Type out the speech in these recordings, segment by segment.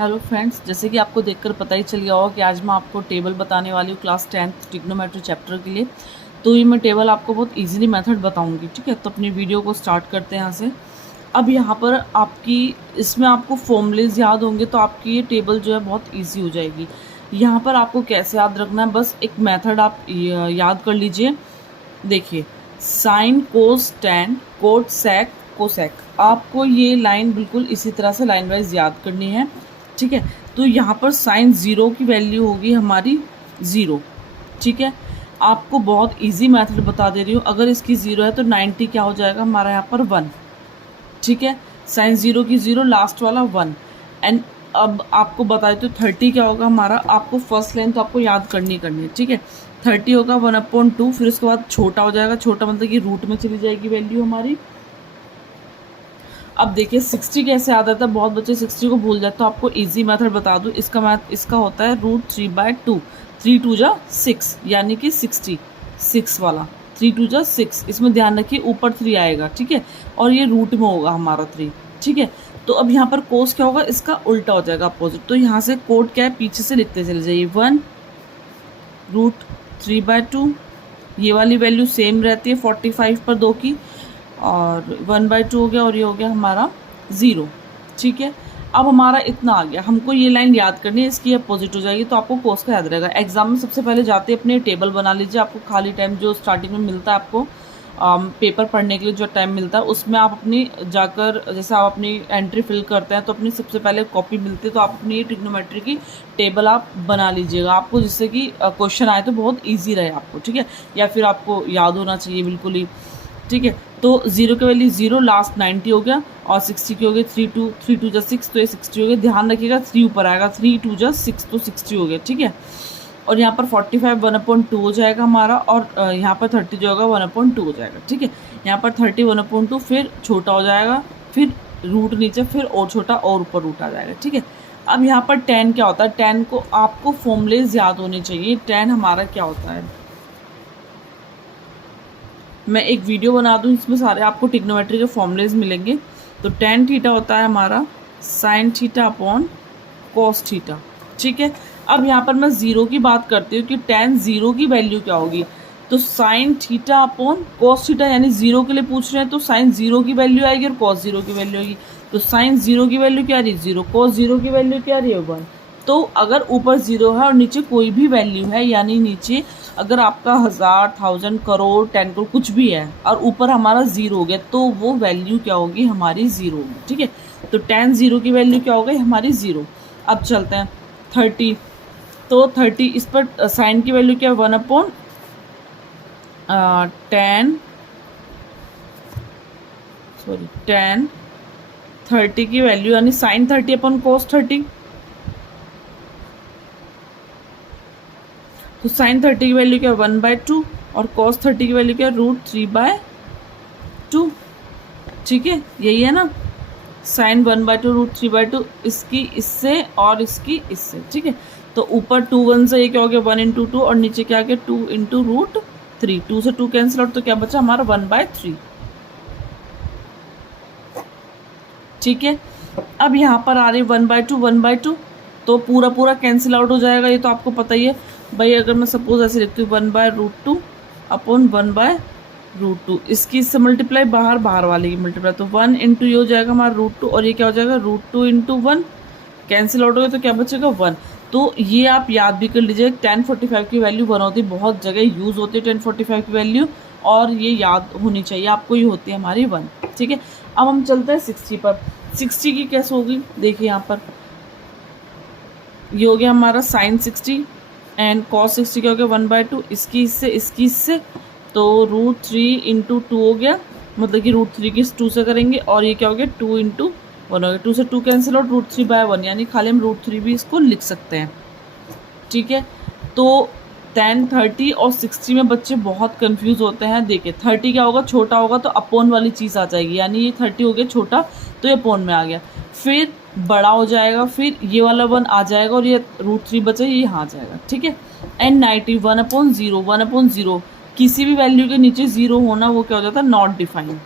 Hello friends, जैसे कि आपको देखकर पता ही चल गया होगा कि आज मैं आपको टेबल बताने वाली हूँ क्लास 10th ट्रिग्नोमेट्री चैप्टर के लिए। तो ये मैं टेबल आपको बहुत इजीली मेथड बताऊंगी, ठीक है। तो अपनी वीडियो को स्टार्ट करते हैं यहाँ से। अब यहाँ पर आपकी इसमें आपको फॉर्मूलेज याद होंगे तो आपकी ये टेबल जो है बहुत ईजी हो जाएगी। यहाँ पर आपको कैसे याद रखना है, बस एक मैथड आप याद कर लीजिए। देखिए, sine cos tan cot sec cosec, आपको ये लाइन बिल्कुल इसी तरह से लाइन वाइज याद करनी है, ठीक है। तो यहाँ पर साइन ज़ीरो की वैल्यू होगी हमारी ज़ीरो, ठीक है। आपको बहुत इजी मेथड बता दे रही हूँ। अगर इसकी ज़ीरो है तो 90 क्या हो जाएगा हमारा यहाँ पर 1, ठीक है। साइन ज़ीरो की ज़ीरो, लास्ट वाला 1। एंड अब आपको बता देती हूँ 30 क्या होगा हमारा। आपको फर्स्ट लाइन तो आपको याद करनी है, ठीक है। 30 होगा 1/2, फिर उसके बाद छोटा हो जाएगा। छोटा मतलब कि रूट में चली जाएगी वैल्यू हमारी। अब देखिए 60 कैसे आता था, बहुत बच्चे 60 को भूल जाते, तो आपको इजी मेथड बता दूं। इसका मैथ इसका होता है √3/2। 3 2 जा 6, यानी कि 60 6 वाला 3 2 जा 6। इसमें ध्यान रखिए ऊपर 3 आएगा, ठीक है, और ये रूट में होगा हमारा 3, ठीक है। तो अब यहाँ पर कोस क्या होगा, इसका उल्टा हो जाएगा, अपोजिट। तो यहाँ से कोड क्या है, पीछे से लिखते चले जाइए। 1√3/2, ये वाली वैल्यू सेम रहती है 45 पर 2 की, और 1/2 हो गया, और ये हो गया हमारा 0, ठीक है। अब हमारा इतना आ गया, हमको ये लाइन याद करनी है, इसकी अपोजिट हो जाएगी। तो आपको कोस का याद रहेगा। एग्जाम में सबसे पहले जाते अपने टेबल बना लीजिए। आपको खाली टाइम जो स्टार्टिंग में मिलता है, आपको पेपर पढ़ने के लिए जो टाइम मिलता है, उसमें आप अपनी जाकर, जैसे आप अपनी एंट्री फिल करते हैं तो अपनी सबसे पहले कॉपी मिलती है, तो आप अपनी ट्रिग्नोमेट्री की टेबल आप बना लीजिएगा। आपको जिससे कि क्वेश्चन आए तो बहुत ईजी रहे आपको, ठीक है, या फिर आपको याद होना चाहिए बिल्कुल ही, ठीक है। तो 0 की वैल्यू 0, लास्ट 90 हो गया, और 60 की हो गई 3 2 जा 6, तो ये 60 हो गया। ध्यान रखिएगा 3 ऊपर आएगा, 3 2 जा 6, तो 60 हो गया, ठीक है। और यहाँ पर 45 1/2 हो जाएगा हमारा, और यहाँ पर 30 जो होगा 1/2 हो जाएगा, ठीक है। यहाँ पर 30 1/2, फिर छोटा हो जाएगा, फिर रूट नीचे, फिर और छोटा, और ऊपर रूट आ जाएगा, ठीक है। अब यहाँ पर 10 क्या होता है, 10 को आपको फॉर्मूलेज याद होने चाहिए। 10 हमारा क्या होता है, मैं एक वीडियो बना दूं, इसमें सारे आपको ट्रिग्नोमेट्री के फॉर्मूलेज मिलेंगे। तो tan थीटा होता है हमारा sin theta upon cos theta, ठीक है। अब यहाँ पर मैं ज़ीरो की बात करती हूँ कि tan ज़ीरो की वैल्यू क्या होगी। तो sin theta upon cos theta, यानी ज़ीरो के लिए पूछ रहे हैं, तो sin ज़ीरो की वैल्यू आएगी और cos ज़ीरो की वैल्यू आएगी। तो sin ज़ीरो की वैल्यू क्या रही, 0। cos ज़ीरो की वैल्यू क्या रही है, 1। तो अगर ऊपर 0 है और नीचे कोई भी वैल्यू है, यानी नीचे अगर आपका 1000 1000 करोड़ 10 करोड़ कुछ भी है और ऊपर हमारा 0 हो गया, तो वो वैल्यू क्या होगी, हमारी 0 होगी, ठीक है। तो tan 0 की वैल्यू क्या हो गई, हमारी 0। अब चलते हैं 30। तो 30 इस पर साइन की वैल्यू क्या है, 1/tan tan 30 की वैल्यू, यानी साइन 30 अपॉन cos 30। तो साइन 30 की वैल्यू क्या है, 1/2, और cos 30 की वैल्यू क्या है, √3/2, ठीक है। यही है ना, साइन 1/2 √3/2, इसकी इससे और इसकी इससे, ठीक है। तो ऊपर 2 1 से ये क्या हो गया, 1 × 2, और नीचे क्या आ गया, 2 × √3। 2 से 2 कैंसिल आउट, तो क्या बचा हमारा 1/3, ठीक है। अब यहाँ पर आ रही 1/2 1/2, तो पूरा पूरा कैंसिल आउट हो जाएगा, ये तो आपको पता ही है भाई। अगर मैं सपोज ऐसे लिखती हूँ 1/√2 अपॉन 1/√2, इसकी इससे मल्टीप्लाई, बाहर बाहर वाले की मल्टीप्लाई, तो 1 × ये हो जाएगा हमारा √2, और ये क्या हो जाएगा, √2 × 1, कैंसिल आउट हो गया, तो क्या बचेगा 1। तो ये आप याद भी कर लीजिए, tan 45 की वैल्यू 1 होती है, बहुत जगह यूज़ होती है tan 45 की वैल्यू, और ये याद होनी चाहिए आपको, ये होती है हमारी 1, ठीक है। अब हम चलते हैं 60 पर। 60 की कैसे होगी, देखिए यहाँ पर ये हो गया हमारा साइन 60 एंड cos 60 क्या हो गया, 1/2, इसकी इससे, तो √3 × 2 हो गया, मतलब कि √3 की 2 से करेंगे, और ये क्या हो गया, 2 × 1 हो गया। 2 से 2 कैंसिल आउट, √3/1, यानी खाली हम √3 भी इसको लिख सकते हैं, ठीक है। तो tan 30 और 60 में बच्चे बहुत कंफ्यूज होते हैं। देखिए 30 क्या होगा, छोटा होगा तो अपोन वाली चीज़ आ जाएगी, यानी ये 30 हो गया छोटा, तो ये अपोन में आ गया, फिर बड़ा हो जाएगा, फिर ये वाला 1 आ जाएगा, और ये √3 बचे, ये यहाँ आ जाएगा, ठीक है। एंड 90 1/0 1/0, किसी भी वैल्यू के नीचे 0 होना वो क्या हो जाता है, नॉट डिफाइंड,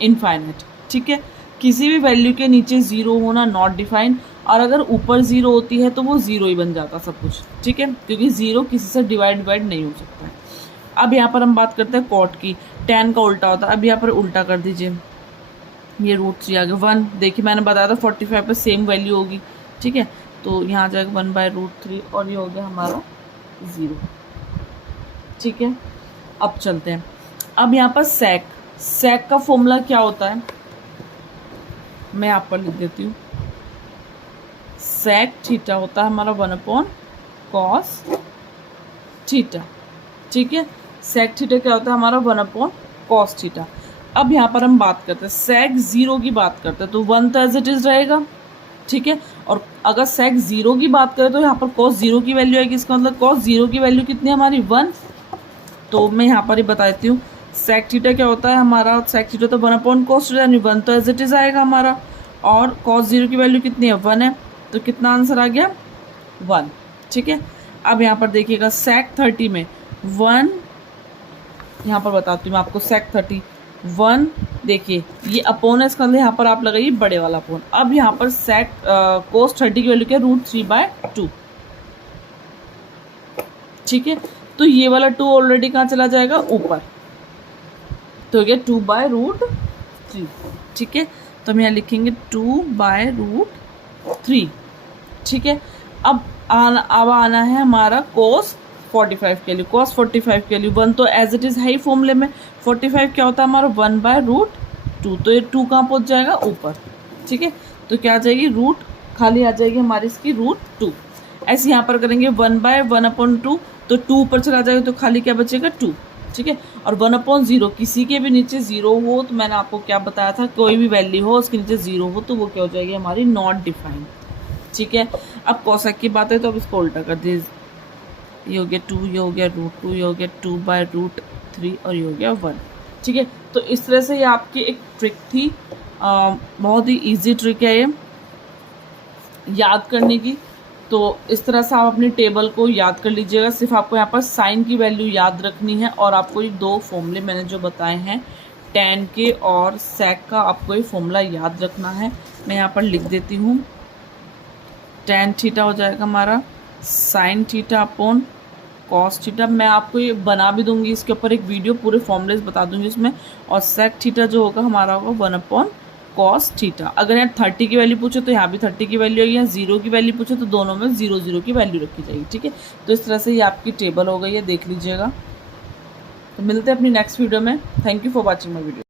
इनफाइनाइट, ठीक है। किसी भी वैल्यू के नीचे ज़ीरो होना नॉट डिफाइंड, और अगर ऊपर ज़ीरो होती है तो वो ज़ीरो ही बन जाता सब कुछ, ठीक है, क्योंकि ज़ीरो किसी से डिवाइड नहीं हो सकता है। अब यहाँ पर हम बात करते हैं कॉट की। tan का उल्टा होता है। अब यहाँ पर उल्टा कर दीजिए, ये √3 आ गया 1। देखिए मैंने बताया था 45 पे सेम वैल्यू होगी, ठीक है, तो यहाँ आ जाएगा 1/√3 और ये हो गया हमारा 0, ठीक है। अब चलते हैं, अब यहाँ पर सेक का फॉर्मूला क्या होता है, मैं यहाँ पर लिख देती हूँ। सेक थीटा होता है हमारा 1/cos थीटा, ठीक है। सेक थीटा क्या होता है हमारा 1/cos थीटा। अब यहाँ पर हम बात करते हैं सेक 0 की बात करते हैं तो 1 तो एज इट इज़ रहेगा, ठीक है। और अगर सेक 0 की बात करें तो यहाँ पर cos 0 की वैल्यू आएगी, इसका मतलब cos 0 की वैल्यू कितनी है हमारी 1। तो मैं यहाँ पर ही बता देती हूँ, सेक थीटा क्या होता है हमारा, सेक थीटा तो 1/cos थीटा, यानी 1 तो एज इट इज़ आएगा हमारा, और cos 0 की वैल्यू कितनी है 1 है, तो कितना आंसर आ गया 1, ठीक है। अब यहाँ पर देखिएगा सेक 30 में 1, यहाँ पर बताती हूँ मैं आपको सेक 31, देखिए ये अपोन है, इसका मतलब यहाँ पर आप लगाइए बड़े वाला अपोन। अब यहाँ पर सेक कोस 30 की वैल्यू क्या √3/2, ठीक है, तो ये वाला 2 ऑलरेडी कहाँ चला जाएगा ऊपर, तो ये 2/√3, ठीक है। तो हम यहाँ लिखेंगे 2/√3, ठीक है। अब आना है हमारा cos 45 के लिए। cos 45 के लिए 1 तो एज इट इज़ है ही फॉर्मूले में, 45 क्या होता है हमारा 1/√2, तो ये 2 कहाँ पहुँच जाएगा ऊपर, ठीक है। तो क्या आ जाएगी रूट खाली आ जाएगी हमारी इसकी √2। ऐसे यहाँ पर करेंगे 1/1/2, तो 2 ऊपर चला जाएगा तो खाली क्या बचेगा 2, ठीक है। और 1/0 किसी के भी नीचे 0 हो, तो मैंने आपको क्या बताया था, कोई भी वैल्यू हो उसके नीचे 0 हो तो वो क्या हो जाएगी हमारी नॉट डिफाइंड, ठीक है। अब कोसेक की बात है तो अब इसको उल्टा कर दीजिए, ये हो गया 2, ये हो गया √2, ये हो गया 2/√3 और ये हो गया 1, ठीक है। तो इस तरह से ये आपकी एक ट्रिक थी, बहुत ही इजी ट्रिक है ये याद करने की। तो इस तरह से आप अपनी टेबल को याद कर लीजिएगा। सिर्फ आपको यहाँ पर साइन की वैल्यू याद रखनी है और आपको ये 2 फॉर्मूले मैंने जो बताए हैं tan के और सेक का, आपको ये फॉर्मूला याद रखना है। मैं यहाँ पर लिख देती हूँ, tan थीटा हो जाएगा हमारा sin theta upon cos theta. मैं आपको ये बना भी दूंगी, इसके ऊपर एक वीडियो पूरे फॉर्मूलेस बता दूंगी इसमें। और सेक थीटा जो होगा हमारा होगा 1/cos थीटा। अगर यहाँ 30 की वैल्यू पूछे तो यहाँ भी 30 की वैल्यू आएगी, यहाँ 0 की वैल्यू पूछे तो दोनों में 0 0 की वैल्यू रखी जाएगी, ठीक है। तो इस तरह से ये आपकी टेबल हो गई है, देख लीजिएगा। तो मिलते हैं अपनी नेक्स्ट वीडियो में। Thank you for watching my video.